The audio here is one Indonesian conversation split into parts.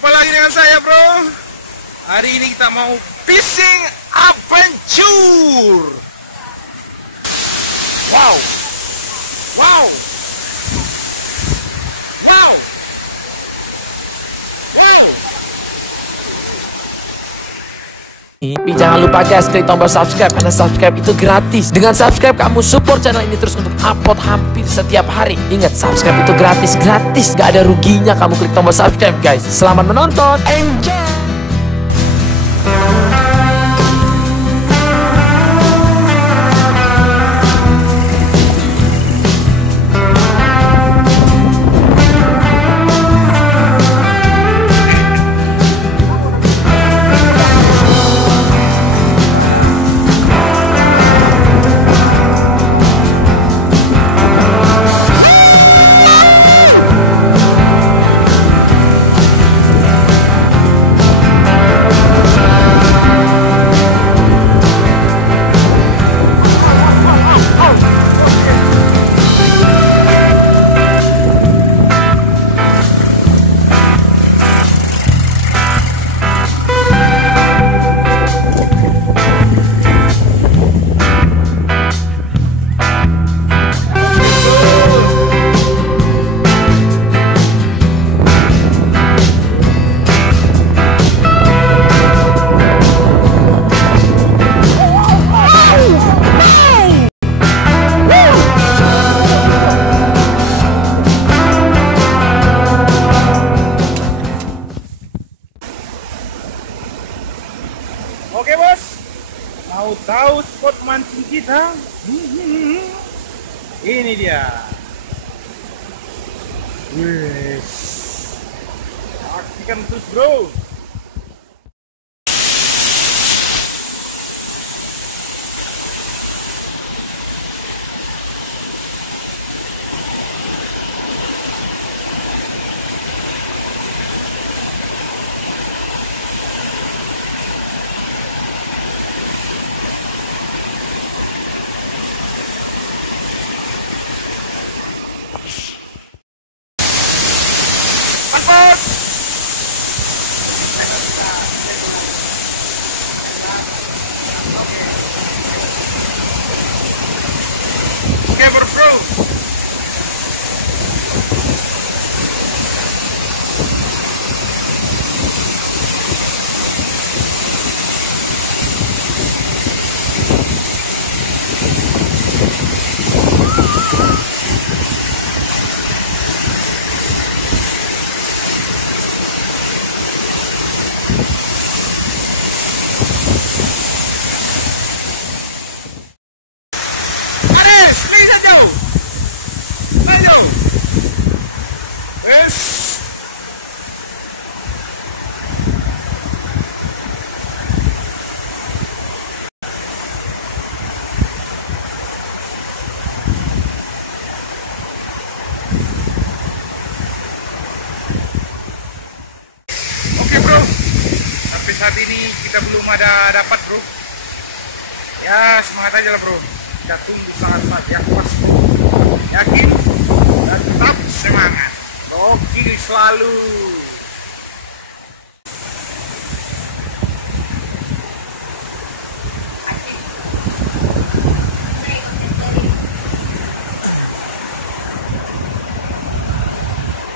Jumpa lagi dengan saya, bro. Hari ini kita mau fishing adventure. Wow. Wow. Wow. Wow. Tapi jangan lupa guys, klik tombol subscribe karena subscribe itu gratis. Dengan subscribe kamu support channel ini terus untuk upload hampir setiap hari. Ingat, subscribe itu gratis, gak ada ruginya kamu klik tombol subscribe guys. Selamat menonton, enjoy. Oke, bos. Mau tahu spot mancing kita? Ini dia. Wes. Saksikan terus, bro. Oke, bro. Sampai saat ini kita belum ada dapat, bro. Ya, semangat aja lah, bro. Kita tunggu saat-saat yang pas, bro. Yakin dan tetap semangat. Oke, selalu.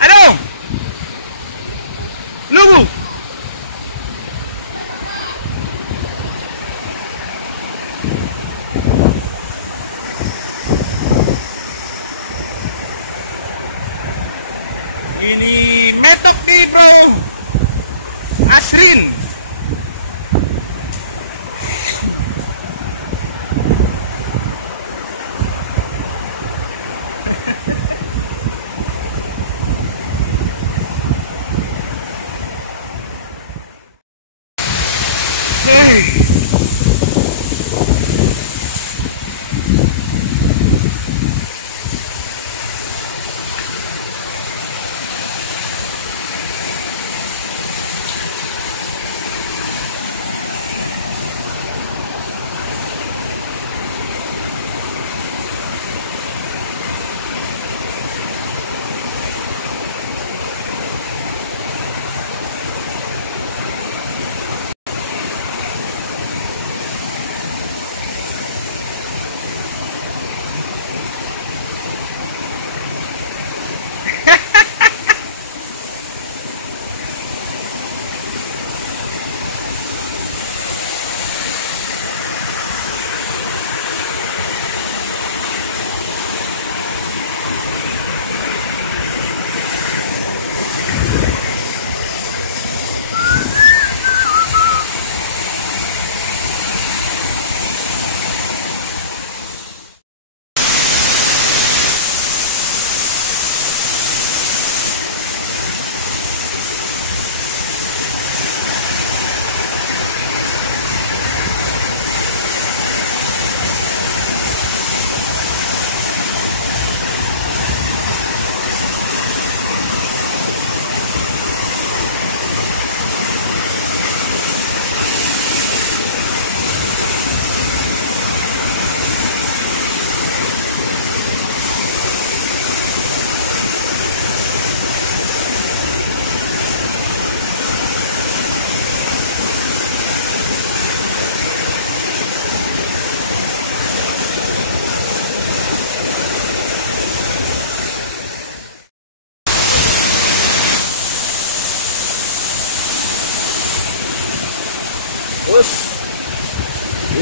Aduh, lugu. Ini metode nih, bro. Asrin.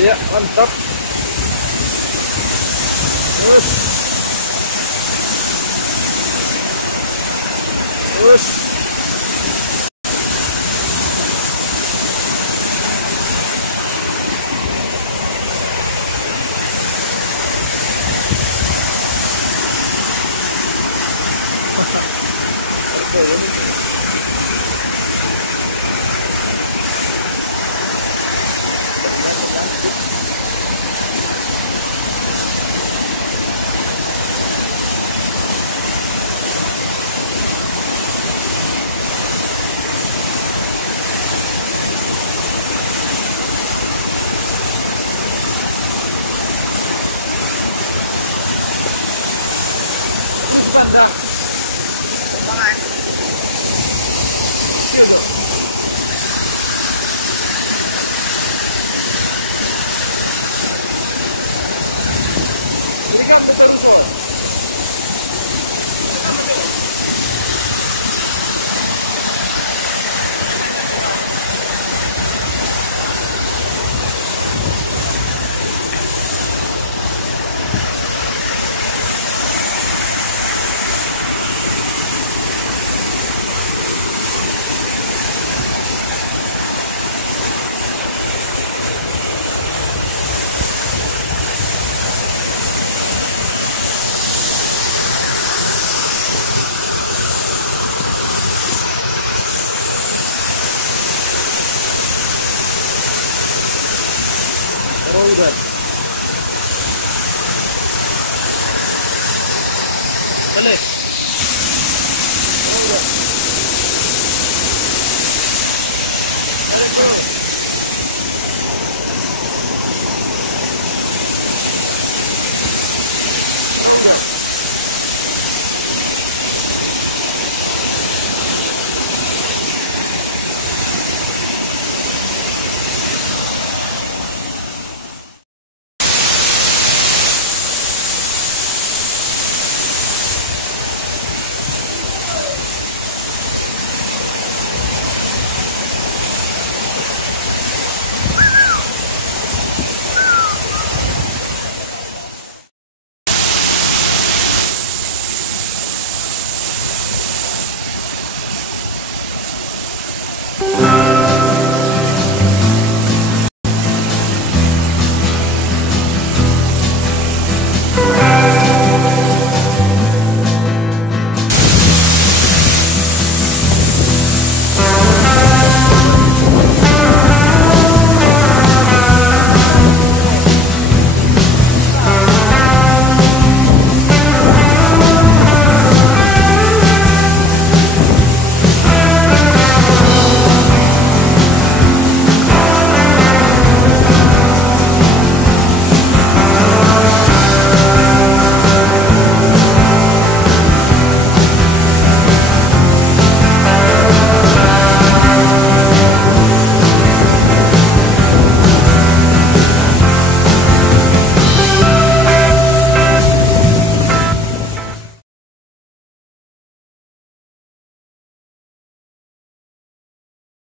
Iya, mantap. Terus. Terus. Udah. Balik.